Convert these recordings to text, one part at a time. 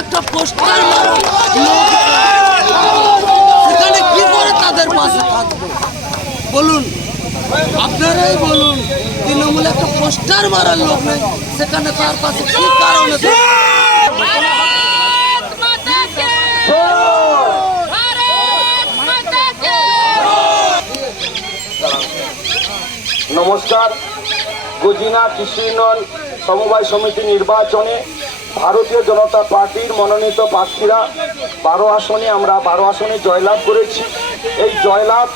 একটা পোস্টার সেখানে কি করে তাদের পাশে থাকবে বলুন, আপনারাই বলুন। তৃণমূল একটা পোস্টার মারার লোক নেই, সেখানে তার পাশে কি কারণে? নমস্কার। গজিনা কৃষি উন্নয়ন সমবায় সমিতি নির্বাচনে ভারতীয় জনতা পার্টির মনোনীত প্রার্থীরা 12 আসনে, আমরা 12 আসনে জয়লাভ করেছি। এই জয়লাভ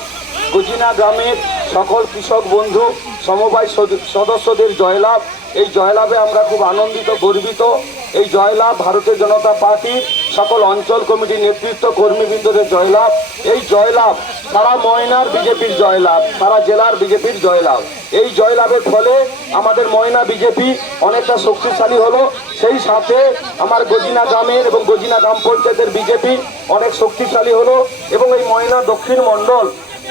গজিনা গ্রামের সকল কৃষক বন্ধু সমবায় সদস্যদের জয়লাভ। এই জয়লাভে আমরা খুব আনন্দিত, গর্বিত। এই জয়লাভ ভারতীয় জনতা পার্টির সকল অঞ্চল কমিটির নেতৃত্ব কর্মীবৃন্দদের জয়লাভ। এই জয়লাভ সারা ময়নার বিজেপির জয়লাভ, সারা জেলার বিজেপির জয়লাভ। এই জয়লাভের ফলে আমাদের ময়না বিজেপি অনেকটা শক্তিশালী হলো, সেই সাথে আমার গজিনা গ্রামের এবং গজিনা গ্রাম পঞ্চায়েতের বিজেপি অনেক শক্তিশালী হলো এবং এই ময়না দক্ষিণ মণ্ডল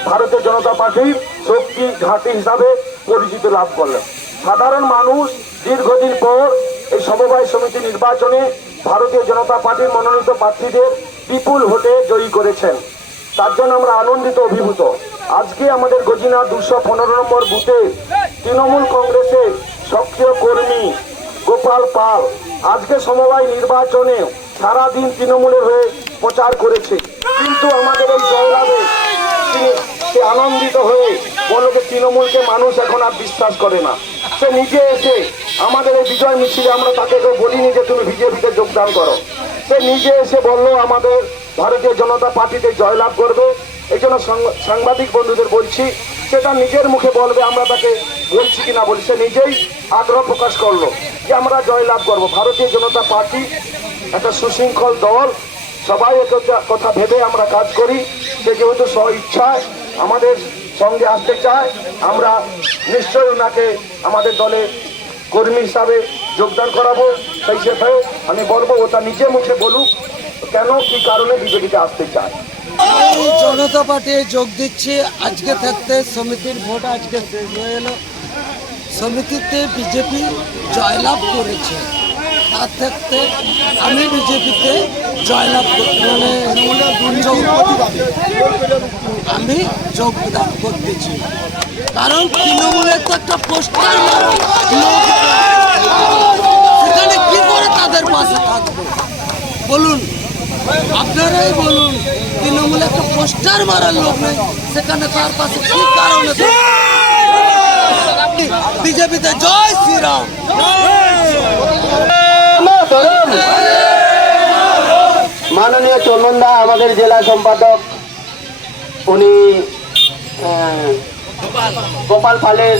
ভারতীয় জনতা পার্টির শক্তি ঘাঁটি হিসাবে পরিচিতি লাভ করলেন। সাধারণ মানুষ দীর্ঘদিন পর এই সমবায় সমিতি নির্বাচনে ভারতীয় জনতা পার্টির মনোনীত প্রার্থীদের বিপুল ভোটে জয়ী করেছেন। তার জন্য আমরা আনন্দিত, অভিভূত। আজকে আমাদের গজিনা 215 নম্বর বুথে তৃণমূল কংগ্রেসের সক্রিয় কর্মী গোপাল পাল আজকে সমবায় নির্বাচনে সারাদিন তৃণমূলের হয়ে প্রচার করেছে, কিন্তু আমাদের এই জয়লাভে তিনি আনন্দিত হয়ে বলল যে তৃণমূলকে মানুষ এখন আর বিশ্বাস করে না। সে নিজে এসে আমাদের এই বিজয় মিছিলে, আমরা তাকে কেউ বলিনি যে তুমি বিজেপিতে যোগদান করো, সে নিজে এসে বলল আমাদের ভারতীয় জনতা পার্টিতে জয়লাভ করবে। এই জন্য সাংবাদিক বন্ধুদের বলছি, সেটা নিজের মুখে বলবে, আমরা তাকে বলছি কিনা বলি। সে নিজেই আগ্রহ প্রকাশ করলো যে আমরা জয়লাভ করব। ভারতীয় জনতা পার্টি একটা সুশৃঙ্খল দল, সবাই কথা ভেবে আমরা কাজ করি। সে যেহেতু স্ব ইচ্ছায় আমাদের সঙ্গে আসতে চায়, আমরা নিশ্চয়ই ওনাকে আমাদের দলে কর্মী হিসাবে যোগদান করাবো। সেই হিসেবে আমি বলবো ওটা নিজে মুখে বলুক কেন, কি কারণে বিজেপিতে আসতে চায়। জনতা পার্টি যোগ দিচ্ছে আজকে থাকতে। সমিতির ভোট আজকে শেষ হয়ে এলো, সমিতিতে বিজেপি জয়লাভ করেছে। তার থাকতে আমি বিজেপিতে জয়লাভ আমি যোগদান করতেছি, কারণ তৃণমূলের তো একটা পোস্টার সেখানে কি করে তাদের পাশে থাকবে বলুন, আপনারাই বলুন। তৃণমূল একটা পোস্টার মারার লোক নেই, সেখানে তার পাশে কি কারণে? বিজেপিতে জয় শ্রীরাম। মাননীয় চন্দনদা আমাদের জেলা সম্পাদক, উনি গোপাল পালের